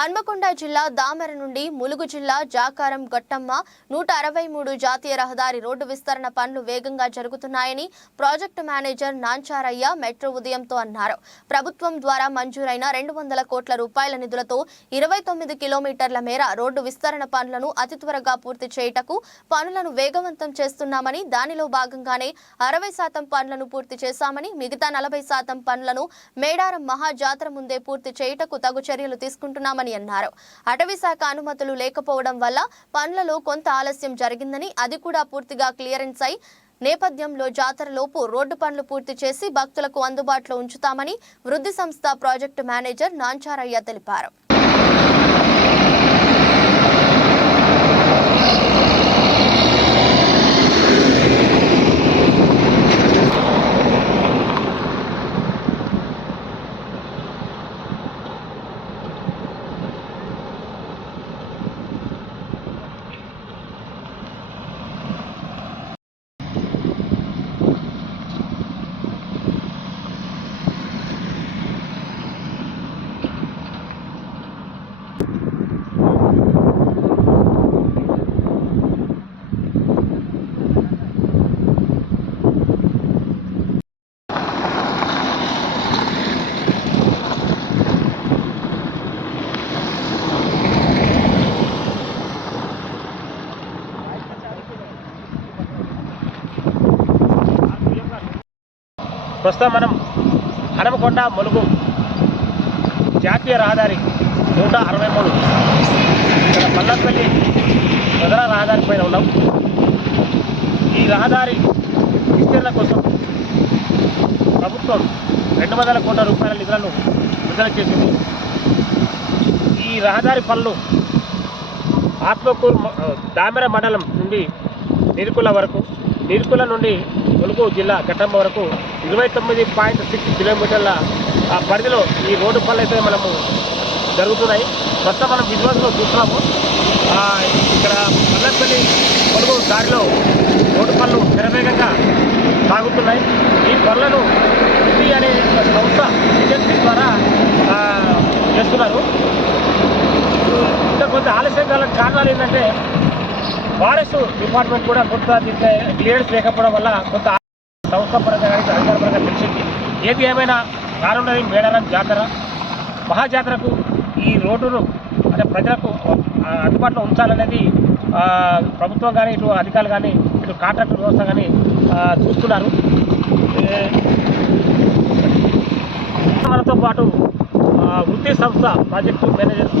హన్మకొండ జిల్లా దామెర నుండి ములుగు జిల్లా జాకారం గట్టమ్మ 163 జాతీయ రహదారి రోడ్డు విస్తరణ పనులు వేగంగా జరుగుతున్నాయని ప్రాజెక్టు మేనేజర్ నాంచారయ్య మెట్రో ఉదయంతో అన్నారు. ప్రభుత్వం ద్వారా మంజూరైన 200 కోట్ల రూపాయల నిధులతో 29 కిలోమీటర్ల మేర రోడ్డు విస్తరణ పనులను అతి త్వరగా పూర్తి చేయటకు పనులను వేగవంతం చేస్తున్నామని, దానిలో భాగంగానే 60% పనులను పూర్తి చేశామని, మిగతా 40% పనులను మేడారం మహాజాతర ముందే పూర్తి చేయటకు తగు చర్యలు తీసుకుంటున్నామని అన్నారు. అటవీ శాఖ అనుమతులు లేకపోవడం వల్ల పనులలో కొంత ఆలస్యం జరిగిందని, అది కూడా పూర్తిగా క్లియరెన్స్ అయి నేపథ్యంలో జాతరలోపు రోడ్డు పనులు పూర్తి చేసి భక్తులకు అందుబాటులో ఉంచుతామని వృద్ధి సంస్థ ప్రాజెక్టు మేనేజర్ నాంచారయ్య తెలిపారు. ప్రస్తుతం మనం హనుమకొండ ములుగు జాతీయ రహదారి 163 ఇక్కడ మల్లపల్లి ప్రధాన రహదారి పైన ఉన్నాం. ఈ రహదారి విస్తరణ కోసం ప్రభుత్వం 200 కోట్ల రూపాయల నిధులను విడుదల చేసింది. ఈ రహదారి పనులు ఆత్మకూరు దామెర మండలం నుండి నీరుకుల వరకు, నీరుకుల నుండి ములుగు జిల్లా ఘట్టమ్మ వరకు 29.6 కిలోమీటర్ల పరిధిలో ఈ రోడ్డు పనులు అయితే మనము జరుగుతున్నాయి. ప్రస్తుతం మనం విజువల్స్లో చూస్తున్నాము. ఇక్కడ మల్లపల్లి ములుగు దారిలో రోడ్డు పనులు శరవేగంగా సాగుతున్నాయి. ఈ పనులను వృద్ధి అనే సంస్థ ఏజెన్సీ ద్వారా చేస్తున్నారు. ఇంకా కొంత ఆలస్యం గల కారణాలు ఏంటంటే ఫారెస్ట్ డిపార్ట్మెంట్ కూడా కొంత క్లియరెన్స్ లేకపోవడం వల్ల కొంత సంస్థ పరంగా కానీ అధికార పరంగా తెలిసింది. ఏది ఏమైనా రానున్నది మేడారం జాతర మహాజాతరకు ఈ రోడ్డును అంటే ప్రజలకు అందుబాటులో ఉంచాలనేది ప్రభుత్వం కానీ, ఇటు అధికారులు కానీ, ఇటు కాంట్రాక్టర్ వ్యవస్థ కానీ చూస్తున్నారు. మనతో పాటు వృద్ధి సంస్థ ప్రాజెక్టు మేనేజర్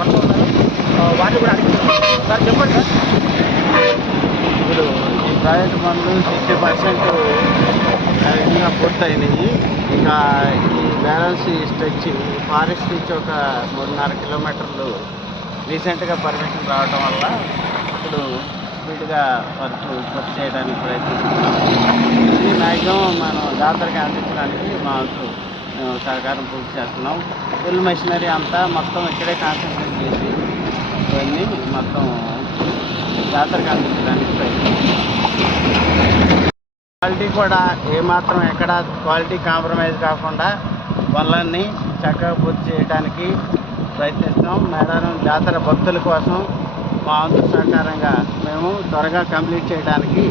మనతో ఉన్నారు. వాటిని కూడా అడిగిస్తున్నారు. సార్ చెప్పండి సార్. ఇప్పుడు ఈ ప్రాజెక్టు పనులు 60% ఇంకా పూర్తయినాయి. ఇంకా ఈ బ్యాలెన్స్ స్ట్రెచ్ ఫారెస్ట్ నుంచి ఒక 3.5 కిలోమీటర్లు రీసెంట్గా పర్మిషన్ రావడం వల్ల ఇప్పుడు స్పీడ్గా వర్క్ పూర్తి చేయడానికి ప్రయత్నిస్తున్నాం. ఇది మ్యాక్సిమం మనం జాతరకి అందించడానికి మా వంతు సహకారం పూర్తి చేస్తున్నాం. ఫుల్ మెషినరీ అంతా మొత్తం ఇక్కడే కాన్సన్ట్రేట్ చేసి ఇవన్నీ మొత్తం జాతరకి అందించడానికి ప్రయత్నిస్తున్నాం. క్వాలిటీ కూడా ఏమాత్రం ఎక్కడ క్వాలిటీ కాంప్రమైజ్ కాకుండా పనులన్నీ చక్కగా పూర్తి చేయడానికి ప్రయత్నిస్తాం. మేడారం జాతర భక్తుల కోసం మా వంతు సహకారంగా మేము త్వరగా కంప్లీట్ చేయడానికి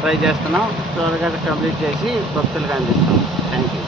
ట్రై చేస్తున్నాం. త్వరగా కంప్లీట్ చేసి భక్తులకు అందిస్తాం. Thank you.